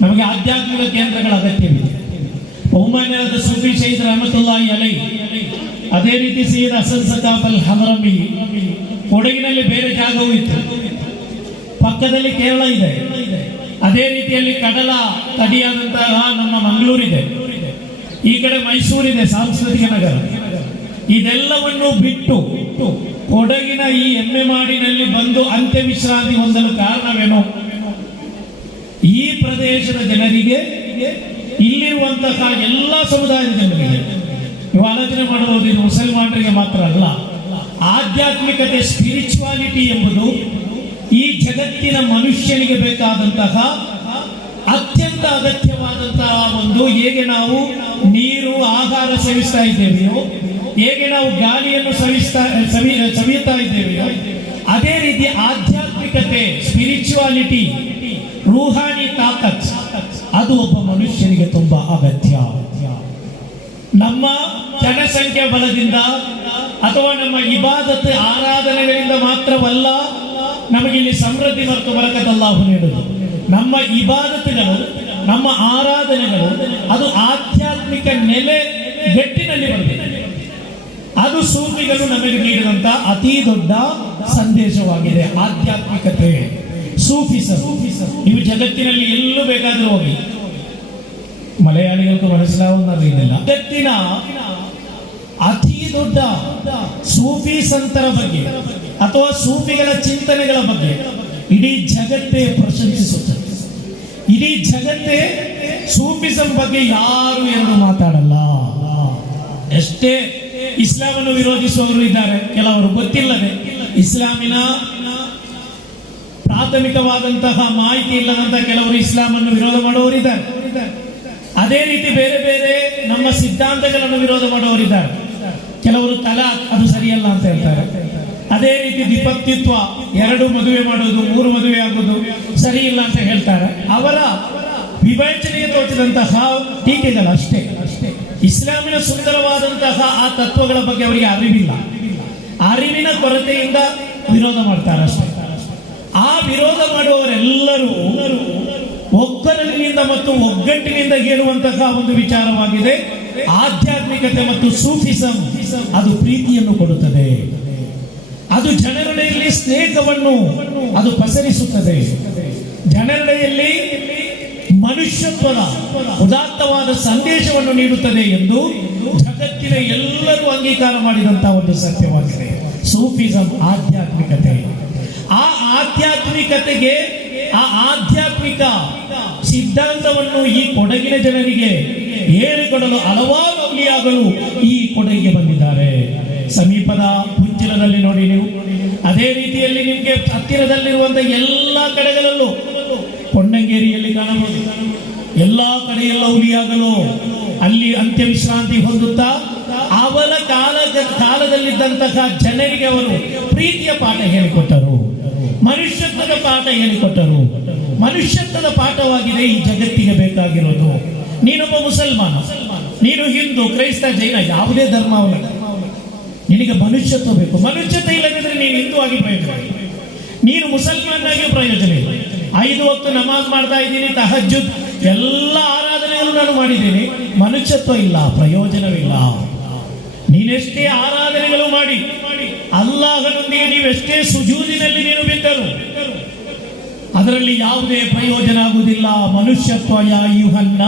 ನಮಗೆ ಆಧ್ಯಾತ್ಮಿಕ ಕೇಂದ್ರಗಳ ಅಗತ್ಯವಿದೆ. ಬಹುಮಾನ್ಯರಾದ ಸುಫಿ ಶಹೀದ್ ರಹಮತುಲ್ಲಾಹಿ ಅಲೈ, ಅದೇ ರೀತಿ ಸೀದ್ ಹಸನ್ ಸಕಾಫ್ ಅಲ್ ಹಮರಮಿ, ಕೊಡಗಿನಲ್ಲಿ ಬೇರೆ ಜಾಗವೂ ಇತ್ತು. ಪಕ್ಕದಲ್ಲಿ ಕೇರಳ ಇದೆ. ಅದೇ ರೀತಿಯಲ್ಲಿ ಕಡಲ ತಡಿಯಾದಂತಹ ನಮ್ಮ ಮಂಗಳೂರಿದೆ. ಈ ಕಡೆ ಮೈಸೂರಿದೆ ಸಾಂಸ್ಕೃತಿಕ ನಗರ. ಇದೆಲ್ಲವನ್ನು ಬಿಟ್ಟು ಕೊಡಗಿನ ಈ ಎಮ್ಮೆ ಮಾಡಿನಲ್ಲಿ ಬಂದು ಅಂತ್ಯ ವಿಶ್ರಾಂತಿ ಹೊಂದಲು ಕಾರಣವೇನು? ಈ ಪ್ರದೇಶದ ಜನರಿಗೆ ಇಲ್ಲಿರುವಂತಹ ಎಲ್ಲ ಸಮುದಾಯದ ಜನರಿಗೆ, ನೀವು ಆಲೋಚನೆ ಮಾಡಬಹುದು ಇದು ಮುಸಲ್ಮಾನರಿಗೆ ಮಾತ್ರ ಅಲ್ಲ, ಆಧ್ಯಾತ್ಮಿಕತೆ ಸ್ಪಿರಿಚುವಾಲಿಟಿ ಎಂಬುದು ಈ ಜಗತ್ತಿನ ಮನುಷ್ಯನಿಗೆ ಬೇಕಾದಂತಹ ಅತ್ಯಂತ ಅಗತ್ಯವಾದಂತಹ ಒಂದು ಹೇಗೆ ನಾವು ನೀರು, ಆಹಾರ ಸವಿಸ್ತಾ ಇದ್ದೇವೆಯೋ, ಹೇಗೆ ನಾವು ಗಾಳಿಯನ್ನು ಸವಿಸ್ತಾ, ಸವಿ, ಸವಿಯುತ್ತಾ ಇದ್ದೇವೆಯೋ, ಅದೇ ರೀತಿ ಆಧ್ಯಾತ್ಮಿಕತೆ ಸ್ಪಿರಿಚುವಾಲಿಟಿ ರೂಹಾನಿ ತಾಕತ್. ಅದು ಒಬ್ಬ ಮನುಷ್ಯನಿಗೆ ತುಂಬಾ ಅಗತ್ಯ. ನಮ್ಮ ಜನಸಂಖ್ಯೆ ಬಲದಿಂದ ಅಥವಾ ನಮ್ಮ ಇಬಾದತ್ ಆರಾಧನೆಗಳಿಂದ ಮಾತ್ರವಲ್ಲ, ನಮಗಿಲ್ಲಿ ಸಮೃದ್ಧಿ ಮತ್ತು ಬರಕದಲ್ಲಾಹು ನೀಡುವುದು ನಮ್ಮ ಇಬಾದತ್ಗಳು, ನಮ್ಮ ಆರಾಧನೆಗಳು, ಅದು ಆಧ್ಯಾತ್ಮಿಕ ನೆಲೆ ಗಟ್ಟಿನಲ್ಲಿ ಬರಬೇಕು ಅದು ಸೂಫಿಗಳು ನಮಗೆ ನೀಡಿದಂತ ಅತಿ ದೊಡ್ಡ ಸಂದೇಶವಾಗಿದೆ, ಆಧ್ಯಾತ್ಮಿಕತೆ. ಸೂಫಿ ಸರ್ ನೀವು ಜಗತ್ತಿನಲ್ಲಿ ಎಲ್ಲೂ ಬೇಕಾದ್ರೂ ಹೋಗಿ. ಮಲಯಾಳಿಗಳಿಗೂ ಅನ್ನೋದಿಲ್ಲ ಜಗತ್ತಿನ ಅತಿ ದೊಡ್ಡ ಸೂಫಿ ಸಂತರ ಬಗ್ಗೆ ಅಥವಾ ಸೂಫಿಗಳ ಚಿಂತನೆಗಳ ಬಗ್ಗೆ ಇಡೀ ಜಗತ್ತೇ ಪ್ರಶಂಸಿಸುತ್ತದೆ ಇಡೀ ಜಗತ್ತೇ ಸೂಫಿಸಂ ಬಗ್ಗೆ ಯಾರು ಎಂದು ಮಾತಾಡಲ್ಲ. ಎಷ್ಟೇ ಇಸ್ಲಾಮನ್ನು ವಿರೋಧಿಸುವವರು ಇದ್ದಾರೆ. ಕೆಲವರು ಗೊತ್ತಿಲ್ಲದೆ ಇಸ್ಲಾಮಿನ ಪ್ರಾಥಮಿಕವಾದಂತಹ ಮಾಹಿತಿ ಇಲ್ಲದಂತಹ ಕೆಲವರು ಇಸ್ಲಾಮನ್ನು ವಿರೋಧ ಮಾಡುವವರಿದ್ದಾರೆ. ಅದೇ ರೀತಿ ಬೇರೆ ಬೇರೆ ನಮ್ಮ ಸಿದ್ಧಾಂತಗಳನ್ನು ವಿರೋಧ ಮಾಡುವವರಿದ್ದಾರೆ. ಕೆಲವರು ತಲಾ, ಅದು ಸರಿಯಲ್ಲ ಅಂತ ಹೇಳ್ತಾರೆ. ಅದೇ ರೀತಿ ದ್ವಿಪತ್ಯತ್ವ ಎರಡು ಮದುವೆ ಮಾಡೋದು, ಮೂರು ಮದುವೆ ಆಗೋದು ಸರಿ ಇಲ್ಲ ಅಂತ ಹೇಳ್ತಾರೆ. ಅವರ ವಿವೇಚನೆಗೆ ತೋಚಿದಂತಹ ಟೀಕೆಗಳು ಅಷ್ಟೇ ಅಷ್ಟೇ. ಇಸ್ಲಾಮಿನ ಸುಂದರವಾದಂತಹ ಆ ತತ್ವಗಳ ಬಗ್ಗೆ ಅವರಿಗೆ ಅರಿವಿಲ್ಲ. ಅರಿವಿನ ಕೊರತೆಯಿಂದ ವಿರೋಧ ಮಾಡ್ತಾರೆ ಅಷ್ಟೇ. ಆ ವಿರೋಧ ಮಾಡುವವರೆಲ್ಲರೂ ಒಗ್ಗರಲಿನಿಂದ ಮತ್ತು ಒಗ್ಗಟ್ಟಿನಿಂದ ಹೇಳುವಂತಹ ಒಂದು ವಿಚಾರವಾಗಿದೆ. ಆಧ್ಯಾತ್ಮಿಕತೆ ಮತ್ತು ಸೂಫಿಸಂ ಅದು ಪ್ರೀತಿಯನ್ನು ಕೊಡುತ್ತದೆ. ಅದು ಜನರಡೆಯಲ್ಲಿ ಸ್ನೇಹವನ್ನು ಅದು ಪಸರಿಸುತ್ತದೆ. ಜನರಡೆಯಲ್ಲಿ ಮನುಷ್ಯತ್ವದ ಉದಾತ್ತವಾದ ಸಂದೇಶವನ್ನು ನೀಡುತ್ತದೆ ಎಂದು ಜಗತ್ತಿನ ಎಲ್ಲರೂ ಅಂಗೀಕಾರ ಮಾಡಿದಂತಹ ಒಂದು ಸತ್ಯವಾಗಿದೆ. ಸೂಫಿಸಂ ಆಧ್ಯಾತ್ಮಿಕತೆ. ಆ ಆಧ್ಯಾತ್ಮಿಕತೆಗೆ, ಆ ಆಧ್ಯಾತ್ಮಿಕ ಸಿದ್ಧಾಂತವನ್ನು ಈ ಕೊಡಗಿನ ಜನರಿಗೆ ಹೇಳಿಕೊಡಲು ಹಲವಾರು ಅಂಗಿಯಾಗಲು ಈ ಕೊಡಗಿಗೆ ಬಂದಿದ್ದಾರೆ. ಸಮೀಪದ ಪುಂಚಿಲದಲ್ಲಿ ನೋಡಿ ನೀವು. ಅದೇ ರೀತಿಯಲ್ಲಿ ನಿಮಗೆ ಹತ್ತಿರದಲ್ಲಿರುವಂತಹ ಎಲ್ಲ ಕಡೆಗಳಲ್ಲೂ ಕೊಂಡಂಗೇರಿಯಲ್ಲಿ ಕಾಣಬಹುದು. ಎಲ್ಲ ಕಡೆಯೆಲ್ಲ ಹುಲಿಯಾಗಲು ಅಲ್ಲಿ ಅಂತ್ಯ ವಿಶ್ರಾಂತಿ ಹೊಂದುತ್ತಾ ಅವರ ಕಾಲ ಕಾಲದಲ್ಲಿದ್ದಂತಹ ಜನರಿಗೆ ಅವರು ಪ್ರೀತಿಯ ಪಾಠ ಪಾಠ ಹೇಳಿಕೊಟ್ಟರು. ಮನುಷ್ಯತ್ವದ ಪಾಠವಾಗಿದೆ, ಈ ಜಗತ್ತಿಗೆ ಬೇಕಾಗಿರೋದು. ನೀನೊಬ್ಬ ಮುಸಲ್ಮಾನ. ನೀನು ಹಿಂದೂ, ಕ್ರೈಸ್ತ, ಜೈನ, ಯಾವುದೇ ಧರ್ಮ ನಿನಗೆ ಮನುಷ್ಯತ್ವ ಬೇಕು. ಮನುಷ್ಯತ್ವ ಇಲ್ಲದಿದ್ರೆ ನೀನು ಹಿಂದೂ ಆಗಿ ಪ್ರಯೋಜನ. ನೀನು ಮುಸಲ್ಮಾನಾಗಿ ಪ್ರಯೋಜನ ಇಲ್ಲ. ಐದು ಹೊತ್ತು ನಮಾಜ್ ಮಾಡ್ತಾ ಇದ್ದೀನಿ, ತಹಜ್ಜುದ್. ಎಲ್ಲ ಆರಾಧನೆಗಳು ನಾನು ಮಾಡಿದ್ದೀನಿ. ಮನುಷ್ಯತ್ವ ಇಲ್ಲ, ಪ್ರಯೋಜನವಿಲ್ಲ. ನೀನೆಷ್ಟೇ ಆರಾಧನೆಗಳು ಮಾಡಿ, ಅಲ್ಲಾಹನೊಂದಿಗೆ ನೀವೆಷ್ಟೇ ಸುಜೂದಿನಲ್ಲಿ ನೀನು ಬಿದ್ದರು ಅದರಲ್ಲಿ ಯಾವುದೇ ಪ್ರಯೋಜನ ಆಗುವುದಿಲ್ಲ. ಮನುಷ್ಯತ್ವ ಯಾ ಯುಹನ್ನ